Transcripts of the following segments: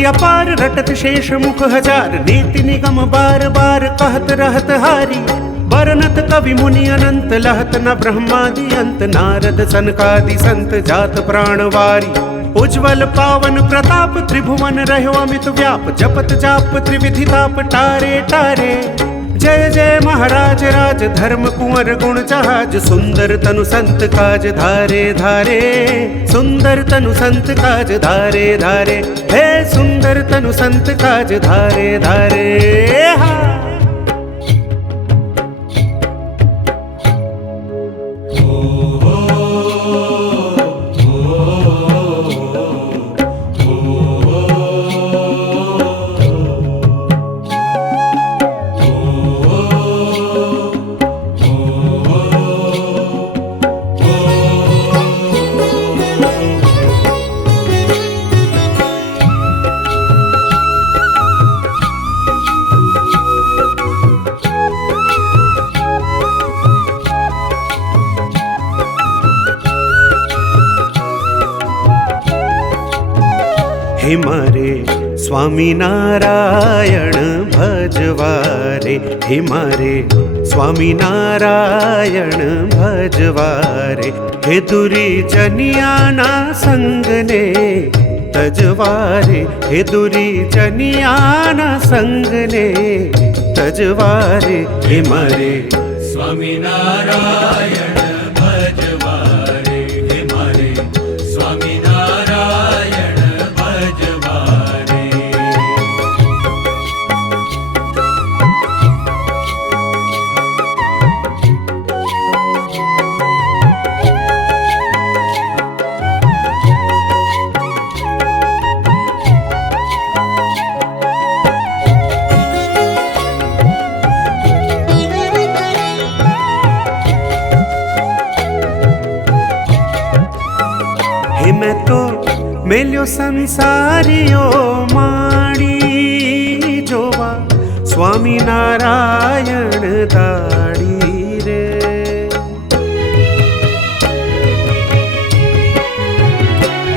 भक्ति अपार रटत शेष मुख हजार, नीति निगम बार बार कहत रहत हारी। बरनत कवि मुनि अनंत, लहत न ब्रह्मादि अंत, नारद सनकादि संत जात प्राणवारी। उज्ज्वल पावन प्रताप त्रिभुवन रह्यो अमित व्याप, जपत जाप त्रिविधि ताप टारे टारे। जय जय महाराज राज धर्म कुंवर गुण जहाज, सुंदर तनु संत काज धारे धारे। सुंदर तनु संत काज धारे धारे, हे सुंदर तनु संत काज धारे धारे। हा हे मारे स्वामी नारायण भजवारे, हे मारे स्वामी नारायण भजवारे। हे दुरी जनियाना संगने तजवारे, हे दुरी जनियाना संगने तजवारे। हे मारे स्वामी नारायण भजवारे, हे मारे स्वामी नारायण भजवारे। हे मैं तो मेल्यो संसारियो माड़ी जोवा, स्वामी नारायण दाड़ी रे।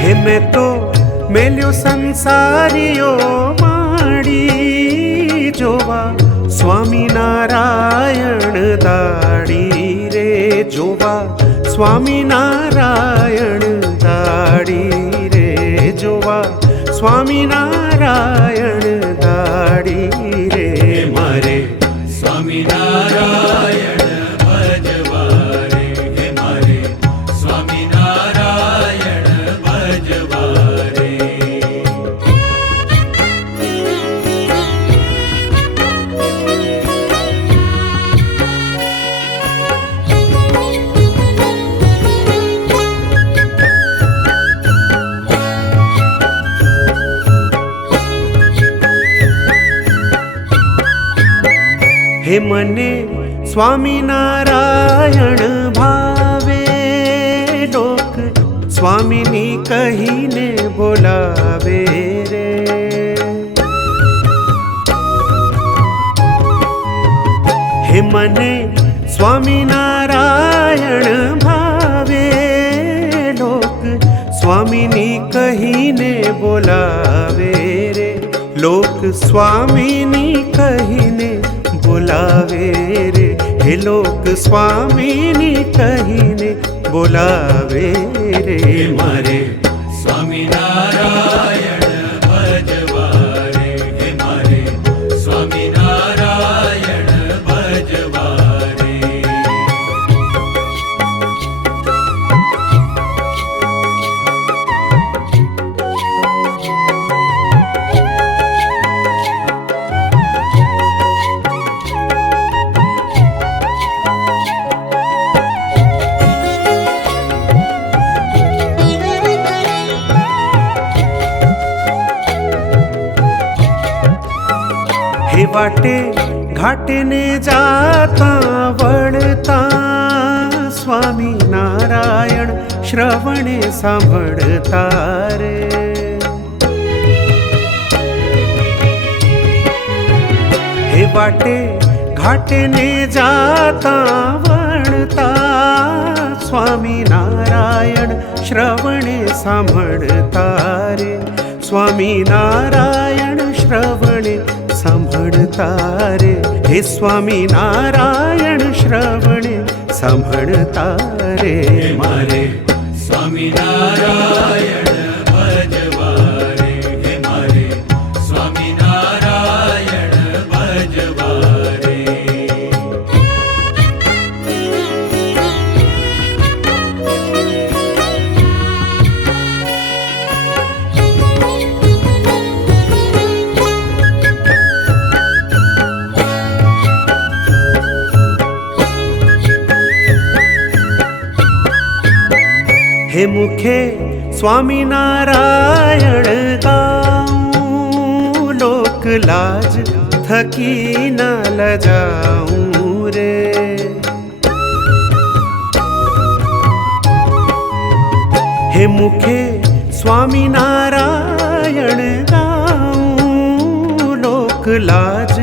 हे मैं तो मेल्यो संसारियो माड़ी जोवा, स्वामी नारायण दाड़ी रे जोवा। स्वामी नारायण दाड़ी रे जोवा, स्वामी नारायण दाड़ी रे। मारे स्वामी नारायण भजवारे, हे मारे स्वामी नारायण भजवारे। हे मने स्वामी नारायण भावे, लोक स्वामिनी कहीने बोलावे रे। हे मने स्वामी नारायण भावे, लोक स्वामिनी कहीने बोलावे रे। लोक स्वामिनी कहीने बोलावे रे, हे लोक स्वामिनी कहीने बोलावे रे। मारे स्वामी नारायण भजवारे, हे मारे स्वामी नारायण भजवारे। हे वाटे घाटे ने जाता वळता, स्वामी नारायण श्रवणे सांभळता रे। हे वाटे घाटे ने जाता वळता, स्वामी नारायण श्रवणे सांभळता रे। સ્વામિનારાયણ શ્રવણે સાંભળતા રે, હે સ્વામિનારાયણ શ્રવણે સાંભળતા રે મારે. સ્વામિનારાયણ ભજવારે, હે મારે સ્વામિનારાયણ ભજવારે. હે મુખે સ્વામિનારાયણ ગાઉં, લોક લાજ થકી ન લજાઉં રે. હે મુખે સ્વામિનારાયણ ગાઉં, લોક લાજ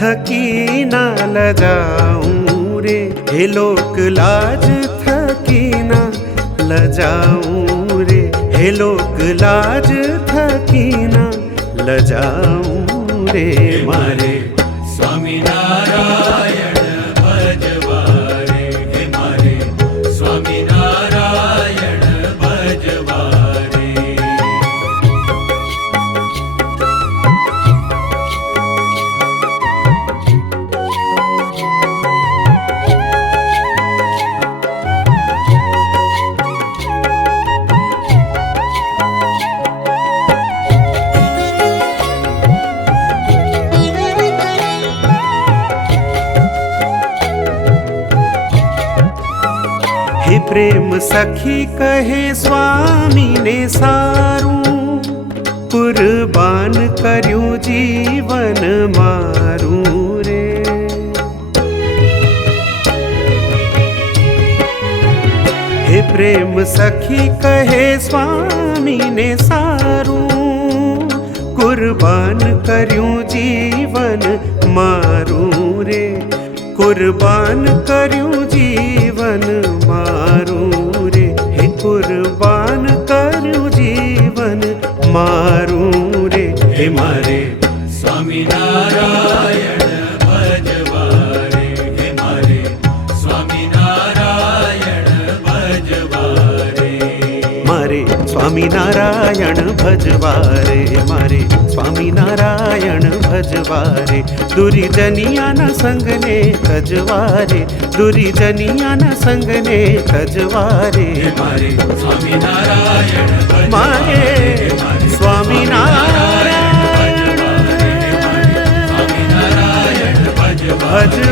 થકી ન લજાઉં રે. હે લોક લાજ થકી ન લજાઉં રે, હે લોક લાજ થકી ના લજાઉં રે મારે. સ્વામિનારાયણ ભજવારે, હે મારે સ્વામિનારાયણ ભજવારે. હે પ્રેમ સખી કહે સ્વામીને સારું, કુરબાન કર્યું જીવન મારું રે. હે પ્રેમ સખી કહે સ્વામીને સારું, કુરબાન કર્યું જીવન મારું રે. કુરબાન કર્યું જીવન મારું રે, હે કુરબાન કર્યું જીવન મારું રે. હે મારે સ્વામિનારાયણ ભજવારે, હે મારે સ્વામિનારાયણ ભજવારે. મારે સ્વામિનારાયણ ભજવારે, મારે સ્વામિનારાયણ ભજવારે. દુરીજનિયાના સંગને તજવારે, દુરીજનિયાના સંગને તજવારે. મારે સ્વામિનારાયણ મારે સ્વામિનારાયણ સ્વામિનારાયણ ભજવારે.